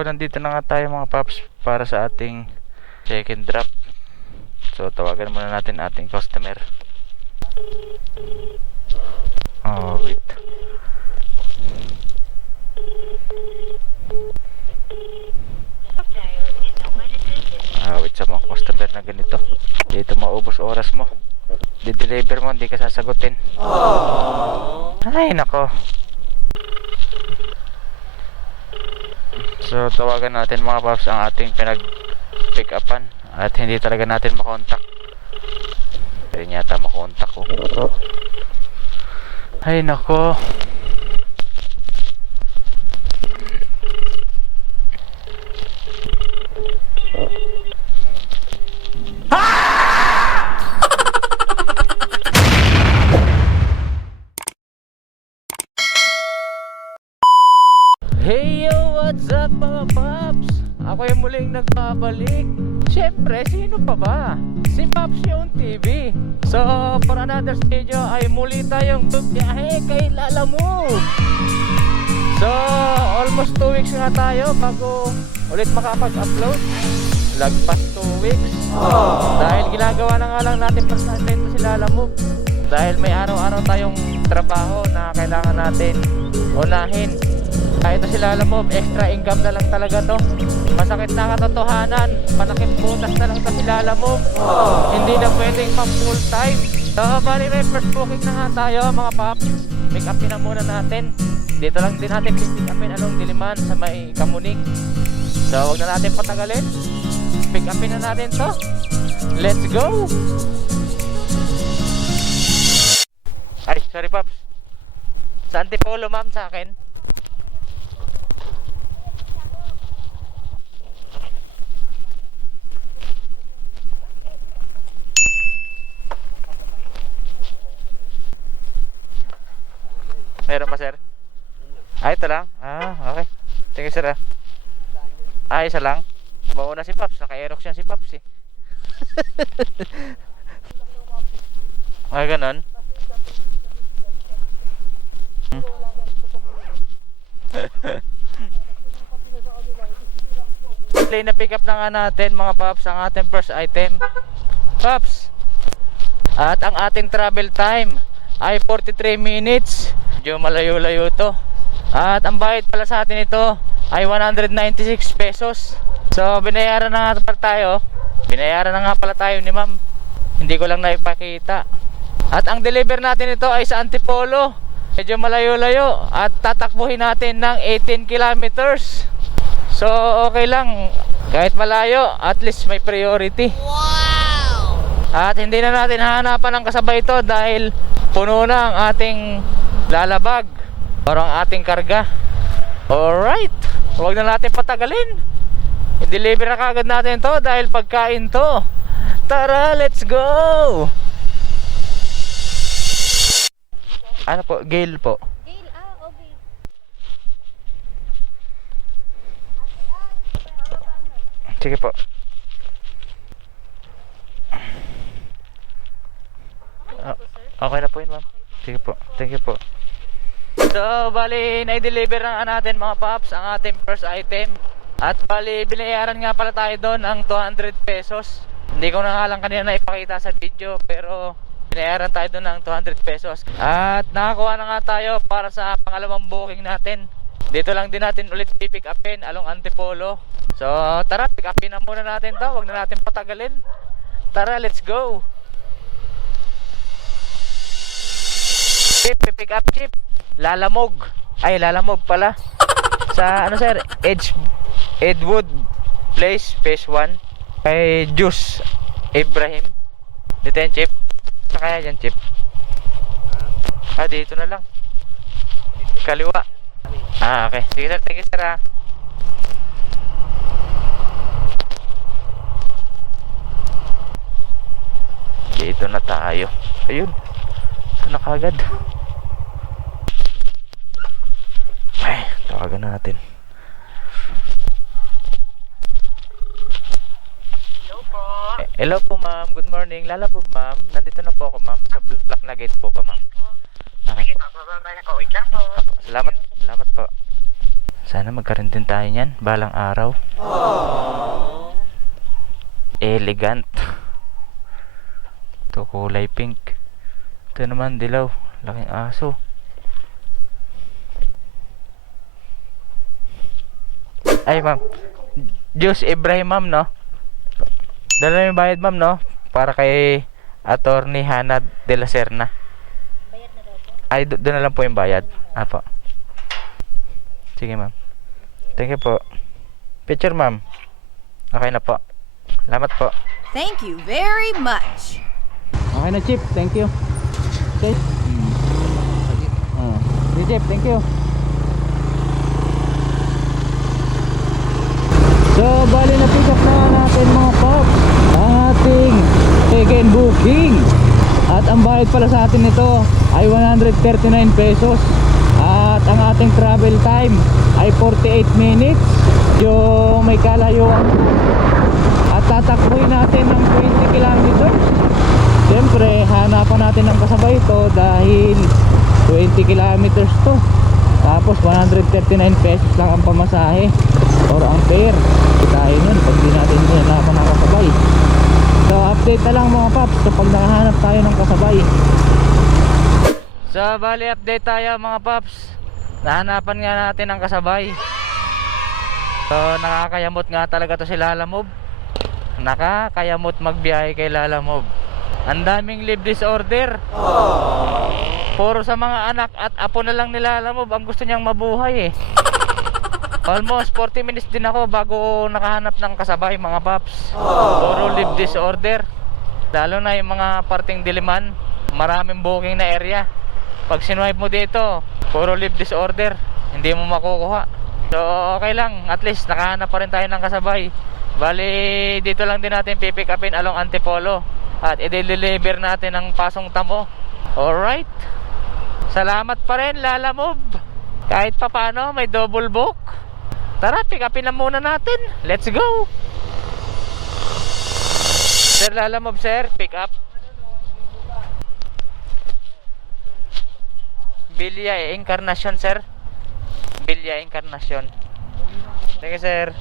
Nandito na nga tayo mga paps para sa ating second drop. So tawagan muna natin ating customer. Oh wait. Wait sa mga customer na ganito. Dito maubos oras mo. Di-deliver mo, hindi ka sasagutin. Ay nako. So tawagan natin mga paps ang ating pinag-pick upan at hindi talaga natin makontak. Hindi yata makontak ko. Ay nako. Hey yo, what's up mga paps? Ako yung muling nagbabalik. Siyempre, sino pa ba? Si Paps yung TV. So, for another video ay muli tayong bumiyahe kay Lalamove. So, almost 2 weeks nga tayo bago ulit makapag-upload. Lagpas 2 weeks. Dahil ginagawa na nga lang natin pasnatin si Lalamove. Dahil may araw-araw tayong trabaho na kailangan natin unahin. Kahit ito si Lalamove, extra income na lang talaga to. Masakit na katotohanan, malaking butas na lang to si Lalamove. Hindi na pwedeng pang full time. So bali may first booking na nga tayo mga paps. Pick upin na muna natin. Dito lang din natin pick upin anong Diliman sa may Kamuning. So huwag na natin patagalin. Pick upin na natin to. Let's go. Ay sorry paps, sa Antipolo ma'am sa akin. Meron pa sir? Ito lang? Okay. Thank you sir isa lang? Mauna si Paps, naka-aerox yan si Paps eh. Ganon? Play na pick up na nga natin mga Paps ang ating first item. Paps! At ang ating travel time ay 43 minutes. Medyo malayo-layo to. At ang bayad pala sa atin ito ay 196 pesos. So binayaran na nga pala tayo. Binayaran na nga pala tayo ni ma'am. Hindi ko lang naipakita. At ang deliver natin ito ay sa Antipolo. Medyo malayo-layo. At tatakbuhin natin ng 18 kilometers. So okay lang. Kahit malayo, at least may priority. Wow! At hindi na natin hahanapan ng kasabay ito dahil puno na ang ating lalabag o ang ating karga. Alright, huwag na natin patagalin. I-deliver na kagad natin to dahil pagkain to. Tara, let's go. Ano po? Gail po. Gail, okay. Sige po. Okay na po yun ma'am. Sige po, thank you po. So bali na-deliver na natin mga paps ang ating first item. At bali binayaran nga pala tayo doon ang 200 pesos. Hindi ko na nga lang kanina naipakita sa video, pero binayaran tayo doon ng 200 pesos. At nakakuha na nga tayo para sa pangalawang booking natin. Dito lang din natin ulit pipick upin along Antipolo. So tara, pick upin na muna natin to. Huwag na natin patagalin. Tara, let's go. Chip, pick up chip. Lalamove. Ay, Lalamove pala. Sa ano sir? Edwood Place, Phase 1. Kay Juice Ibrahim. Dito yan chip. Sa kaya dyan chip. Dito na lang. Kaliwa. Okay. Sige sir, thank you sir Dito na tayo. Ayun. Sana kagad. Ay, tawagan natin. Hello po. Hello po ma'am, good morning. Lalamove ma'am, nandito na po ako ma'am. Sa Black Nugget po ba ma'am? Okay Sige po. po, bababa na ko. Wait lang po. Salamat, salamat po. Sana magkaroon din tayo niyan balang araw. Elegant. Ito kulay pink. Ito naman dilaw. Laking aso. Ay ma'am, Diyos Ibrahim ma'am, no? Dala yung bayad ma'am, no? Para kay Attorney Hana de la Serna. Bayad na daw po. Ay, doon na lang po yung bayad. Apo. Sige ma'am. Thank you po. Picture ma'am. Okay na po. Salamat po. Thank you very much. Okay na Chip, thank you. Okay. Chip, thank you. So, bali na pick up na natin mga pops ang ating second booking. At ang bayad pala sa atin nito ay 139 pesos. At ang ating travel time ay 48 minutes. Yung may kalayuan. At tatakbuhin natin ng 20 kilometers. Siyempre, hanapan natin ng kasabay ito dahil 20 kilometers to. Tapos 139 pesos lang ang pamasahe or ang fare. Kitahin yun pag di natin hanapan ng kasabay. So update na lang mga paps kapag nakahanap tayo ng kasabay. So bali update tayo mga paps. Nahanapan nga natin ng kasabay. So nakakayamot nga talaga to si Lalamove. Nakakayamot magbiyahe kay Lalamove. Ang daming leave disorder. Puro sa mga anak at apo na lang nila Lalamove ang gusto niyang mabuhay eh. Almost 40 minutes din ako bago nakahanap ng kasabay mga paps. Puro leave disorder. Lalo na yung mga parting Diliman, maraming booking na area. Pag sinwipe mo dito, puro leave disorder, hindi mo makukuha. So okay lang, at least nakahanap pa rin tayo ng kasabay. Bali dito lang din natin pipick upin along Antipolo. At i-deliver natin ang Pasong Tamo. Alright. Salamat pa rin Lalamove. Kahit pa paano may double book. Tara, pick upin na muna natin. Let's go. Sir Lalamove sir, pick up. Bilya Encarnacion sir. Bilya Encarnacion. Thank you sir.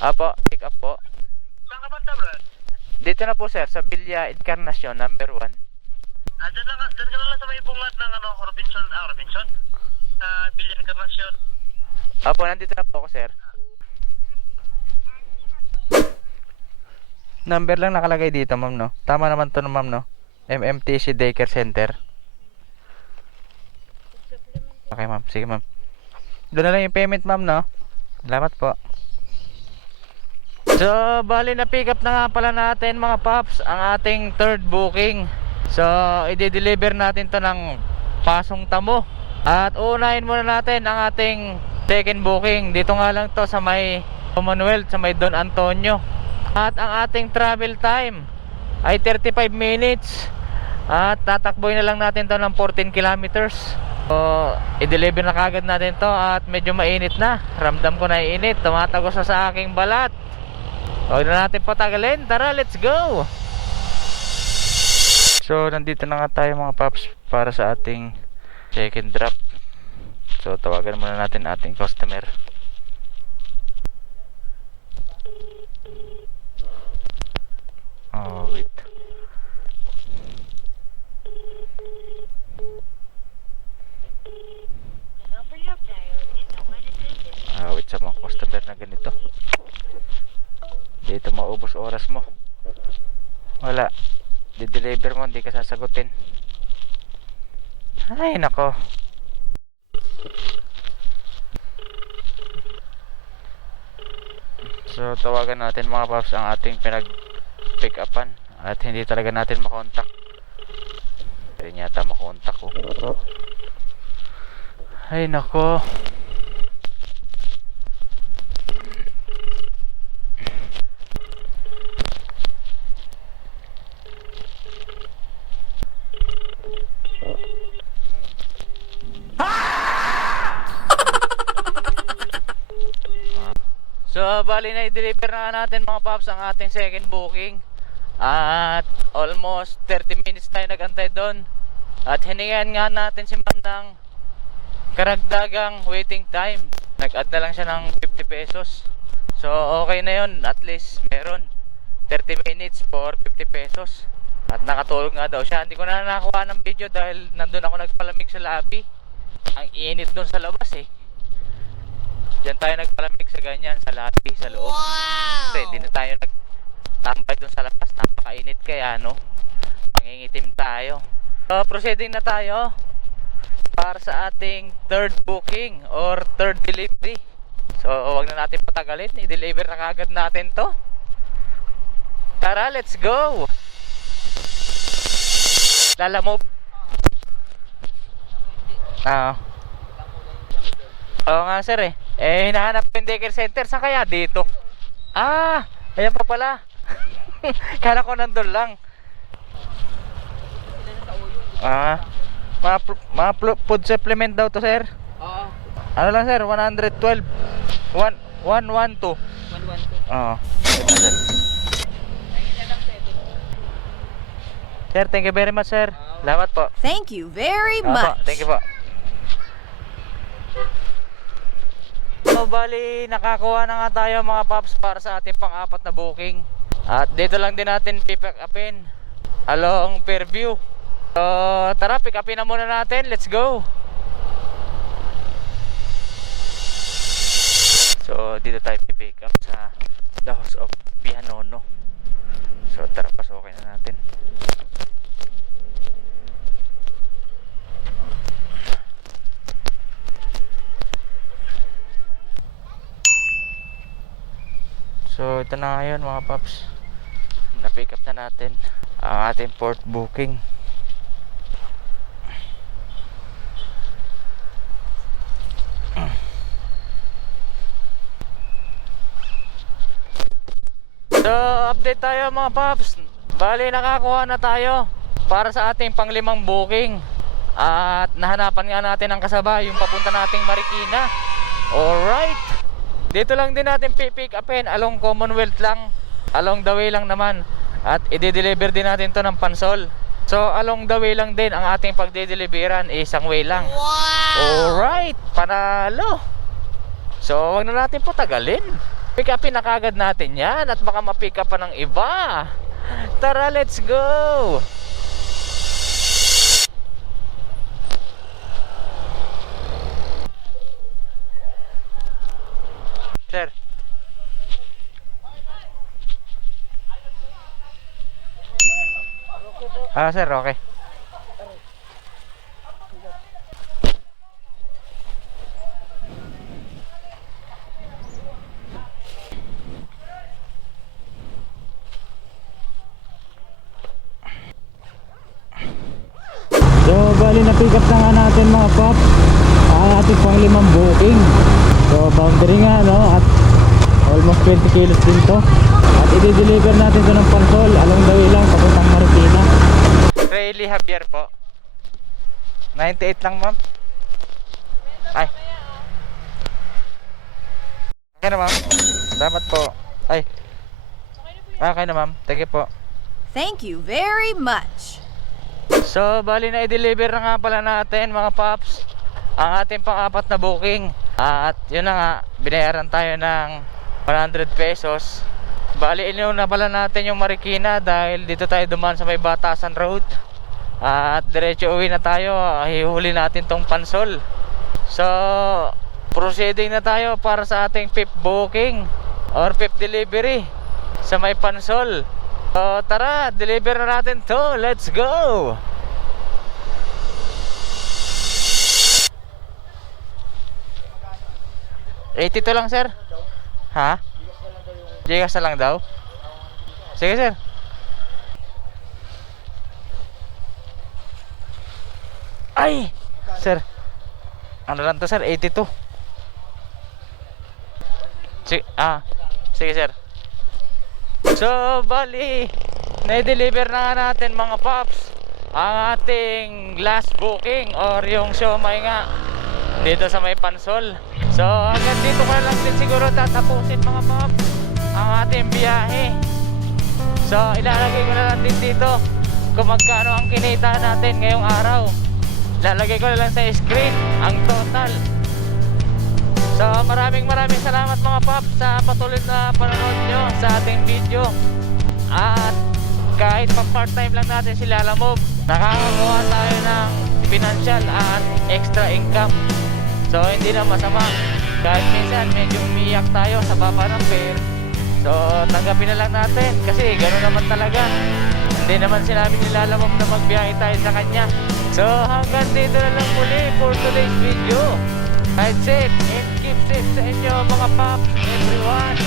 Apo, pick up po. Saan ka banda, bro? Dito na po sir, sa Bilya Encarnacion number 1. Dyan ka na lang sa may bungat ng Robinson? Bilyan Encarnacion. Apo, nandito na po ako sir. Number lang nakalagay dito ma'am no. Tama naman to no ma'am no. MMTC Daycare Center. Okay ma'am, sige ma'am. Doon na lang yung payment ma'am no. Salamat po. So, bali na pick up na nga pala natin mga paps ang ating third booking. So, i-deliver natin to ng Pasong Tamo. At unahin muna natin ang ating second booking. Dito nga lang to sa may Commonwealth, sa may Don Antonio. At ang ating travel time ay 35 minutes. At tatakboy na lang natin to ng 14 kilometers. So, i-deliver na kagad natin to at medyo mainit na. Ramdam ko na init, tumatagos na sa aking balat. Huwag na natin patagalin. Tara, let's go. So, nandito na nga tayo mga paps para sa ating second drop. So, tawagan muna natin ating customer. Oh, wait. The number you have dialed is not attended. Wait sa mga customer na ganito. Dito maubos oras mo. Wala. Di-deliver mo, hindi ka sasagutin. Ay, nako. So, tawagan natin mga paps ang ating pinag-pick upan. At hindi talaga natin makontak. Hindi yata makontak ko. Ay, nako. So, bali na i-deliver na natin mga paps ang ating second booking. At almost 30 minutes tayo nagantay doon. At hiningan nga natin si ma'am ng karagdagang waiting time. Nag-add na lang siya ng 50 pesos. So okay na yun, at least meron 30 minutes for 50 pesos. At nakatulog nga daw siya. Hindi ko na nakakuha ng video dahil nandun ako nagpalamig sa lobby. Ang init dun sa labas eh. Diyan tayo nagpalamig sa ganyan, sa lobby, sa loob. Kasi hindi na tayo nagtambay dun sa labas. Napakainit kaya no, mangingitim tayo. So proceeding na tayo para sa ating third booking or third delivery. So wag na natin patagalin, i-deliver na kagad natin to. Tara, let's go. Lalamove. Oo nga sir eh. Hinahanap ko yung daycare center. Saan kaya? Dito. Ayan pa pala. Kala ko nandun lang. Mga food supplement daw to sir. Oo. Ano lang sir? 112. 112. 112. Oo. Sir, thank you very much sir. Salamat po. Thank you very Opo, much. thank you po. So bali nakakuha na nga tayo mga paps para sa ating pang-apat na booking. At dito lang din natin pick upin along Fairview. So tara, pick upin na muna natin. Let's go. So dito tayo pick up sa The House of Pianono. So tara, pasukin na natin. So ito na ngayon mga paps, na-pick up na natin ang ating port booking. So update tayo mga paps. Bali nakakuha na tayo para sa ating panglimang booking. At nahanapan nga natin ang kasabay, yung papunta nating Marikina. Alright, dito lang din natin pick upin along Commonwealth lang, along the way lang naman. At i-deliver din natin to ng Pansol. So along the way lang din ang ating pagde-deliveran, isang way lang. Alright, panalo. So wag na natin patagalin, pick upin na kagad natin yan at baka ma-pick up pa ng iba. Tara, let's go. Sir. Sir, okay. So, bali na pick up na nga natin mga paps ang ating panglimang booking. So boundary nga no, at almost 20 kilos din to. At i-deliver natin to ng Pansol along the way lang papuntang Marikina. Rayleigh Javier po. 98 lang ma'am. Ay. Okay na ma'am. Salamat po. Ay. Okay na ma'am. Thank you po. Thank you very much. So bali na i-deliver na nga pala natin mga paps ang ating pang-apat na booking. At yun na nga, binayaran tayo ng 100 pesos. Bali na pala natin yung Marikina dahil dito tayo dumaan sa may Batasan Road. At diretso uwi na tayo, hihuli natin tong Pansol. So proceeding na tayo para sa ating 5th booking or 5th delivery sa may Pansol. So tara, deliver na natin to, let's go. $82 lang sir. Ha? Gigas na lang daw. Sige sir. Ay sir, ano lang to sir, 82. Sige sir. So bali na-deliver na nga natin mga paps ang ating last booking or yung siomay nga dito sa may Pansol. So hanggang dito ko na lang din siguro tatapusin mga paps ang ating biyahe. So ilalagay ko na lang din dito kung magkano ang kinita natin ngayong araw. lalagay ko na lang sa screen ang total. So maraming salamat mga Pops sa patuloy na panonood nyo sa ating video. At kahit pa part-time lang natin si Lalamove, nakakagawa tayo ng financial at extra income. So hindi na masama. Kahit minsan medyo umiyak tayo sa baba ng fare, so tanggapin na lang natin kasi gano'n naman talaga. Hindi naman sinabi ni Lalamove na magbiyahe tayo sa kanya. So hanggang dito na lang muli for today's video. Ride safe and keep safe sa inyo mga Pops, everyone.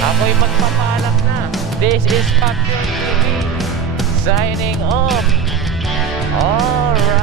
Ako'y magpapaalam na. This is Pops TV signing off. Alright.